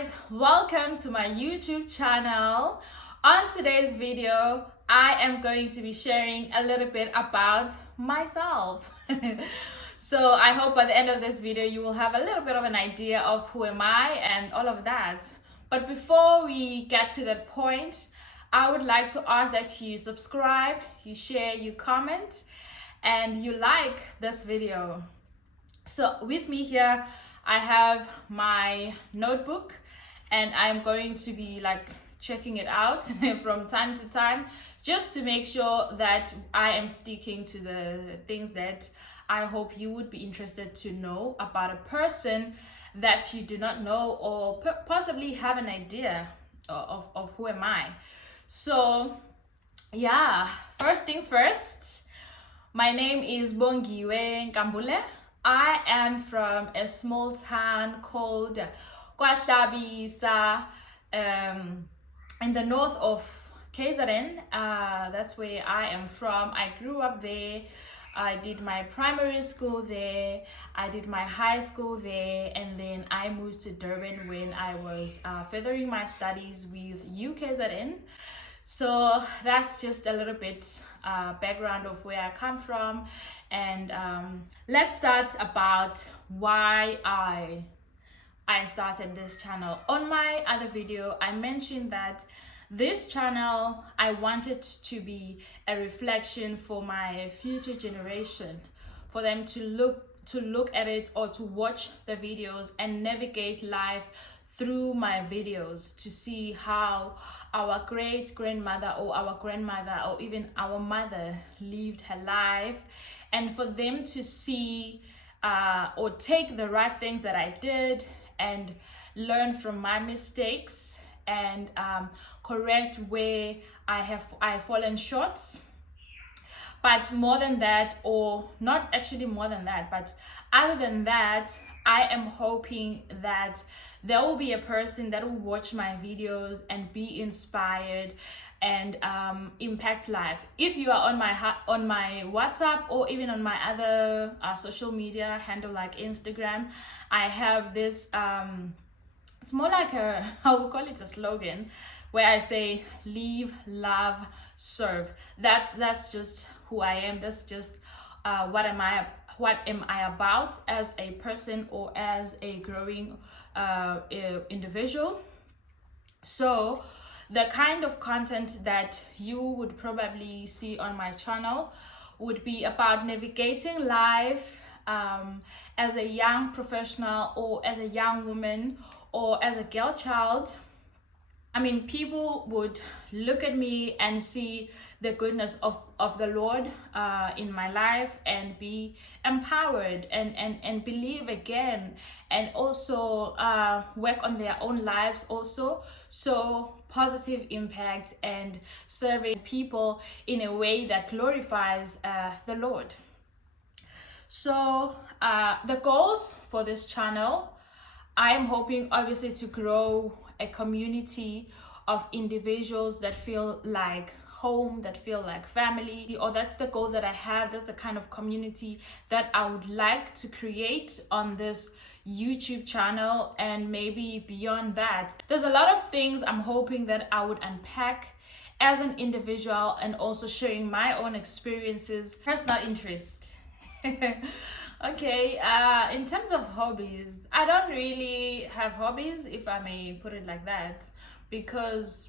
guys, welcome to my YouTube channel. On today's video, I am going to be sharing a little bit about myself. So I hope by the end of this video you will have a little bit of an idea of who am I and all of that. But before we get to that point, I would like to ask that you subscribe, you share, you comment, and you like this video. So with me here, I have my notebook and I'm going to be checking it out from time to time just to make sure that I am sticking to the things that I hope you would be interested to know about a person that you do not know or possibly have an idea of who am I. So yeah, first things first, my name is Bongiwe Nkambule. I am from a small town called KwaHlabisa, in the north of KZN. That's where I am from. I grew up there. I did my primary school there. I did my high school there, and then I moved to Durban when I was furthering my studies with UKZN. So that's just a little bit background of where I come from, and let's start about why I started this channel. On my other video, I mentioned that this channel, I wanted to be a reflection for my future generation, for them to look at it or to watch the videos and navigate life through my videos to see how our great-grandmother or our grandmother or even our mother lived her life, and for them to see or take the right things that I did and learn from my mistakes and correct where I've fallen short. But more than that, or not actually more than that, but other than that, I am hoping that there will be a person that will watch my videos and be inspired and impact life. If you are on my WhatsApp or even on my other social media handle like Instagram, I have this it's more like I would call it a slogan, where I say live, love, serve. That's just who I am. That's just what am I about as a person or as a growing individual. So the kind of content that you would probably see on my channel would be about navigating life as a young professional or as a young woman or as a girl child. I mean, people would look at me and see the goodness of the Lord in my life and be empowered and believe again, and also work on their own lives also. So positive impact and serving people in a way that glorifies the Lord. So the goals for this channel, I am hoping obviously to grow a community of individuals that feel like home, that feel like family, or that's the goal that I have. That's the kind of community that I would like to create on this YouTube channel, and maybe beyond that. There's a lot of things I'm hoping that I would unpack as an individual, and also sharing my own experiences, personal interest. Okay, in terms of hobbies, I don't really have hobbies, if I may put it like that, because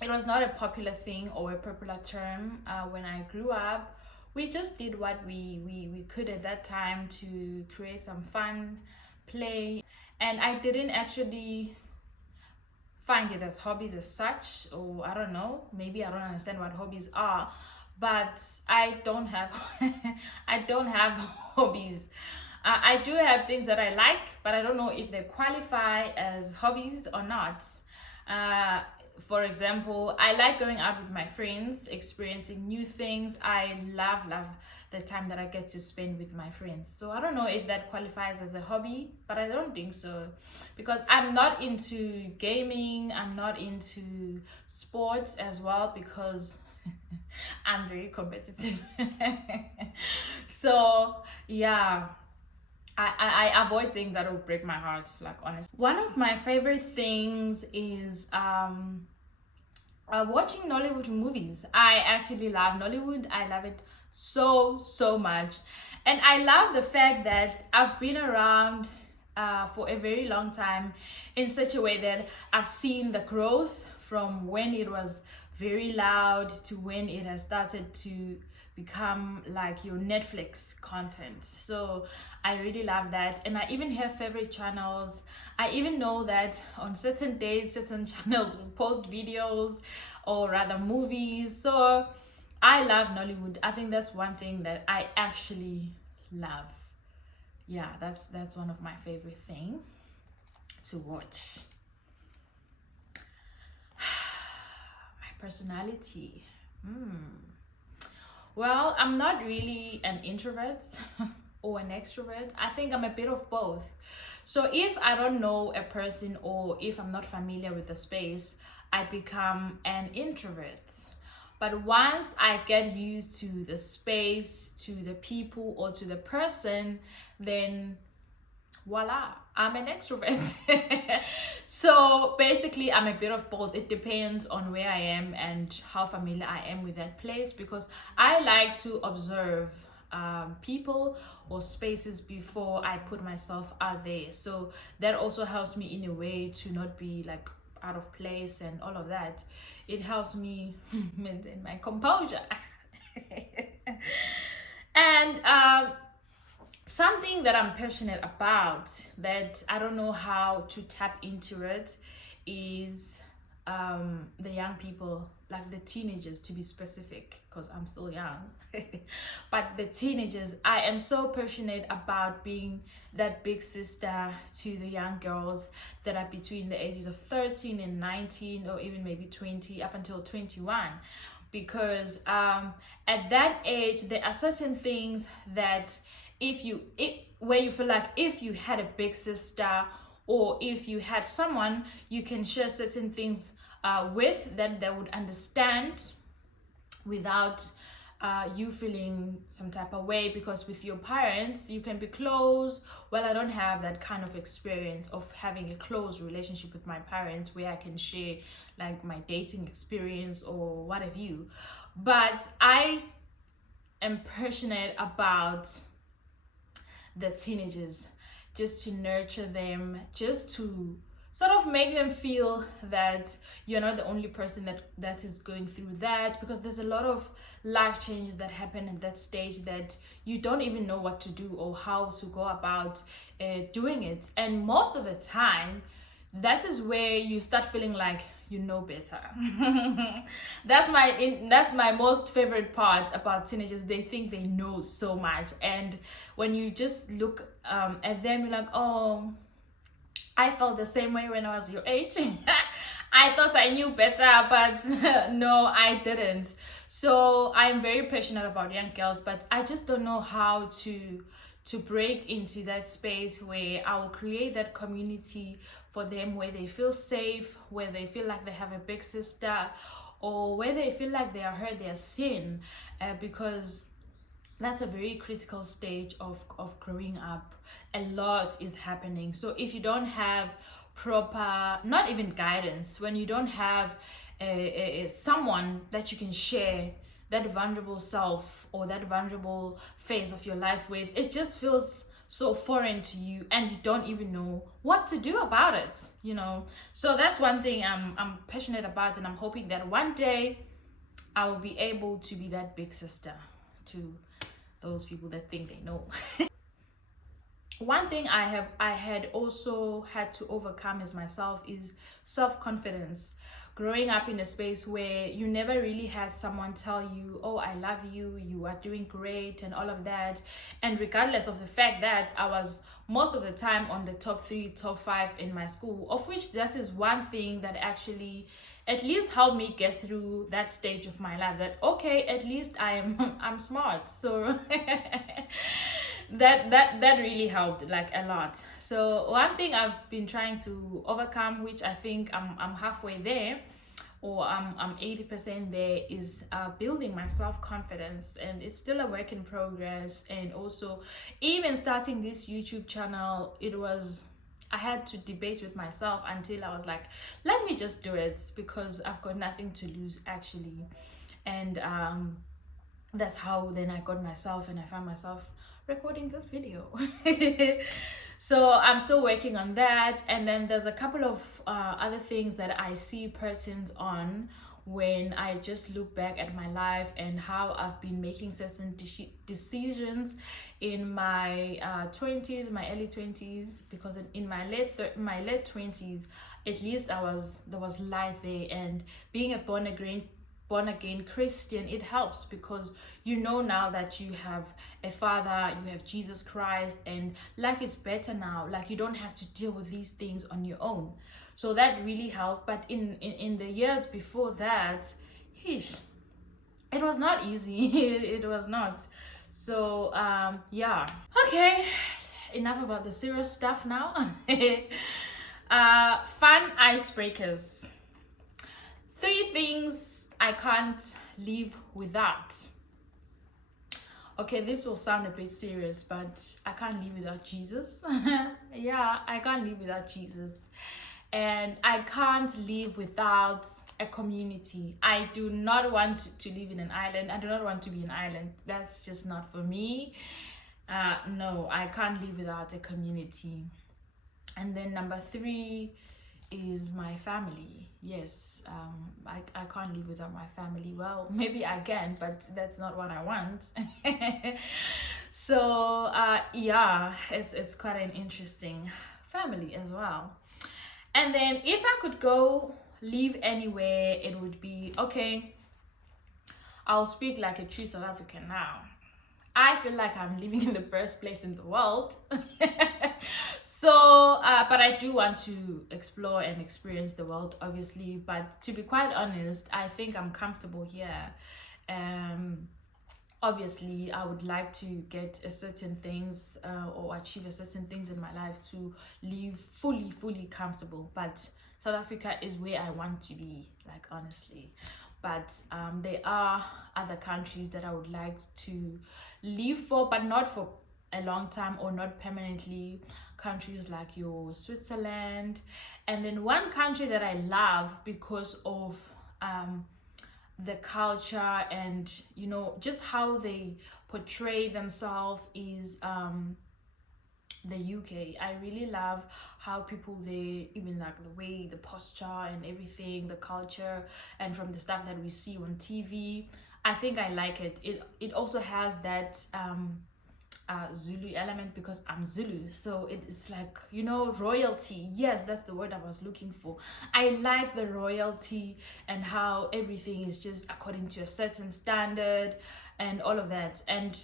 it was not a popular thing or a popular term when I grew up. We just did what we could at that time to create some fun, play, and I didn't actually find it as hobbies as such, or I don't know, maybe I don't understand what hobbies are. But I don't have hobbies. I do have things that I like, but I don't know if they qualify as hobbies or not. For example, I like going out with my friends, experiencing new things. I love the time that I get to spend with my friends. So I don't know if that qualifies as a hobby, but I don't think so, because I'm not into gaming. I'm not into sports as well, because I'm very competitive. So yeah, I avoid things that will break my heart, like honestly. One of my favorite things is watching Nollywood movies. I actually love Nollywood. I love it so much, and I love the fact that I've been around for a very long time, in such a way that I've seen the growth from when it was very loud to when it has started to become like your Netflix content. So I really love that. And I even have favorite channels. I even know that on certain days, certain channels will post videos or rather movies. So I love Nollywood. I think that's one thing that I actually love. Yeah, that's one of my favorite things to watch. My personality. Well, I'm not really an introvert or an extrovert. I think I'm a bit of both. So if I don't know a person or if I'm not familiar with the space, I become an introvert. But once I get used to the space, to the people, or to the person, then voila, I'm an extrovert. So basically, I'm a bit of both. It depends on where I am and how familiar I am with that place, because I like to observe people or spaces before I put myself out there. So that also helps me in a way to not be like out of place and all of that. It helps me maintain my composure. And something that I'm passionate about, that I don't know how to tap into it, is the young people, like the teenagers to be specific, because I'm still young. But the teenagers, I am so passionate about being that big sister to the young girls that are between the ages of 13 and 19, or even maybe 20 up until 21, because at that age there are certain things that where you feel like if you had a big sister, or if you had someone you can share certain things with, that they would understand without you feeling some type of way. Because with your parents you can be close. Well, I don't have that kind of experience of having a close relationship with my parents where I can share like my dating experience or what have you. But I am passionate about the teenagers, just to nurture them, just to sort of make them feel that you're not the only person that is going through that, because there's a lot of life changes that happen at that stage that you don't even know what to do or how to go about doing it. And most of the time that is where you start feeling like you know better. That's my most favorite part about teenagers. They think they know so much, and when you just look at them, you're like, oh, I felt the same way when I was your age. I thought I knew better, but no, I didn't. So I'm very passionate about young girls, but I just don't know how to break into that space where I will create that community for them, where they feel safe, where they feel like they have a big sister, or where they feel like they are heard, they are seen, because that's a very critical stage of growing up. A lot is happening. So if you don't have proper, not even guidance, when you don't have someone that you can share that vulnerable self or that vulnerable phase of your life with, it just feels so foreign to you, and you don't even know what to do about it, you know. So that's one thing I'm passionate about, and I'm hoping that one day I will be able to be that big sister to those people that think they know. One thing I had also had to overcome as myself is self-confidence. Growing up in a space where you never really had someone tell you, oh, I love you, you are doing great, and all of that. And regardless of the fact that I was most of the time on the top 3, top 5 in my school, of which that is one thing that actually at least helped me get through that stage of my life, that okay, at least I'm smart. So that really helped like a lot. So one thing I've been trying to overcome, which I think I'm halfway there, or I'm 80% there, is building my self-confidence, and it's still a work in progress. And also, even starting this YouTube channel, I had to debate with myself until I was like, let me just do it, because I've got nothing to lose actually. And that's how then I got myself, and I found myself recording this video. So I'm still working on that. And then there's a couple of other things that I see patterns on when I just look back at my life and how I've been making certain decisions in my 20s, my early 20s, because in my late 20s, at least there was life there. And being a born again Christian, it helps, because you know now that you have a father, you have Jesus Christ, and life is better now. Like, you don't have to deal with these things on your own. So that really helped. But in the years before that, it was not easy. It was not. So yeah. Okay, enough about the serious stuff now. Fun icebreakers. 3 things I can't live without. Okay, this will sound a bit serious, but I can't live without Jesus. Yeah, I can't live without Jesus. And I can't live without a community. I do not want to live in an island. I do not want to be an island. That's just not for me. No, I can't live without a community. And then number 3 is my family. Yes, I can't live without my family. Well, maybe I can, but that's not what I want. So yeah, it's quite an interesting family as well. And then if I could go live anywhere, it would be, okay, I'll speak like a true South African now. I feel like I'm living in the best place in the world. So, but I do want to explore and experience the world, obviously. But to be quite honest, I think I'm comfortable here. Obviously, I would like to get a certain things or achieve a certain things in my life to live fully comfortable. But South Africa is where I want to be, like, honestly. But there are other countries that I would like to live for, but not for a long time or not permanently. Countries like your Switzerland. And then one country that I love because of the culture and, you know, just how they portray themselves is the UK. I really love how people, they even like the way, the posture and everything, the culture, and from the stuff that we see on TV. I think I like it. It also has that Zulu element because I'm Zulu, so it's like, you know, royalty. Yes, that's the word I was looking for. I like the royalty and how everything is just according to a certain standard and all of that. And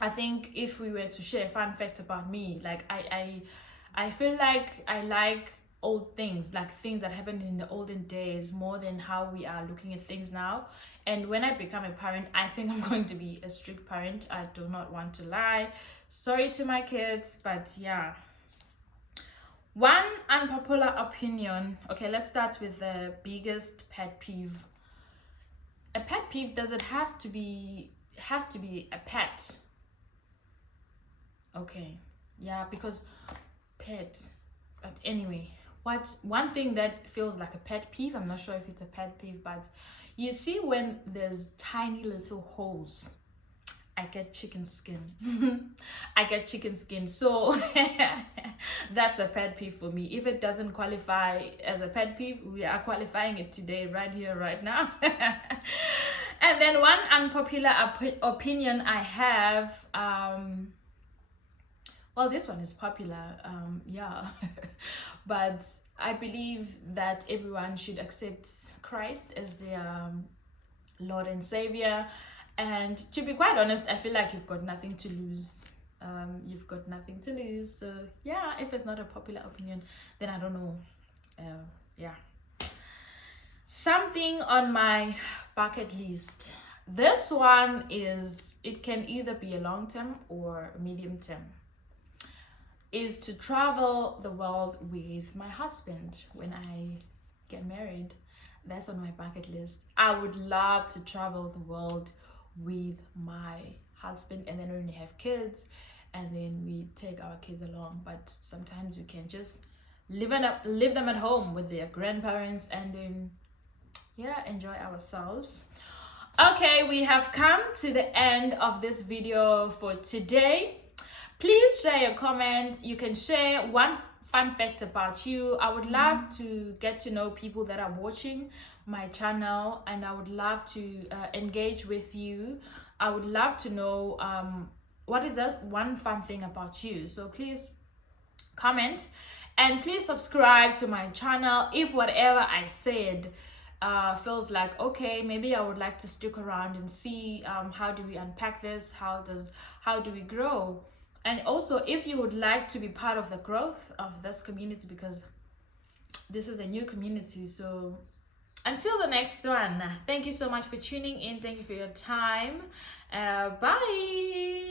I think if we were to share a fun fact about me, like I feel like I like old things, like things that happened in the olden days, more than how we are looking at things now. And when I become a parent, I think I'm going to be a strict parent. I do not want to lie. Sorry to my kids, but yeah. One unpopular opinion. Okay, let's start with the biggest pet peeve. A pet peeve doesn't have to be, it has to be a pet. Okay, yeah, because pet. But anyway, one thing that feels like a pet peeve, I'm not sure if it's a pet peeve, but you see when there's tiny little holes, I get chicken skin. I get chicken skin. So that's a pet peeve for me. If it doesn't qualify as a pet peeve, we are qualifying it today, right here, right now. And then one unpopular opinion I have, well, this one is popular, yeah. But I believe that everyone should accept Christ as their Lord and Savior. And to be quite honest, I feel like you've got nothing to lose. You've got nothing to lose. So yeah, if it's not a popular opinion, then I don't know. Yeah. Something on my bucket list. This one it can either be a long term or medium term. Is to travel the world with my husband when I get married. that's on my bucket list. I would love to travel the world with my husband, and then when we have kids, and then we take our kids along. But sometimes you can just leave them at home with their grandparents, and then enjoy ourselves. Okay, we have come to the end of this video for today. Please share your comment. You can share one fun fact about you. I would love to get to know people that are watching my channel, and I would love to engage with you. I would love to know what is that one fun thing about you. So please comment, and please subscribe to my channel if whatever I said feels like, okay, maybe I would like to stick around and see how do we unpack this, how do we grow. And also, if you would like to be part of the growth of this community, because this is a new community. So until the next one, thank you so much for tuning in. Thank you for your time. Bye.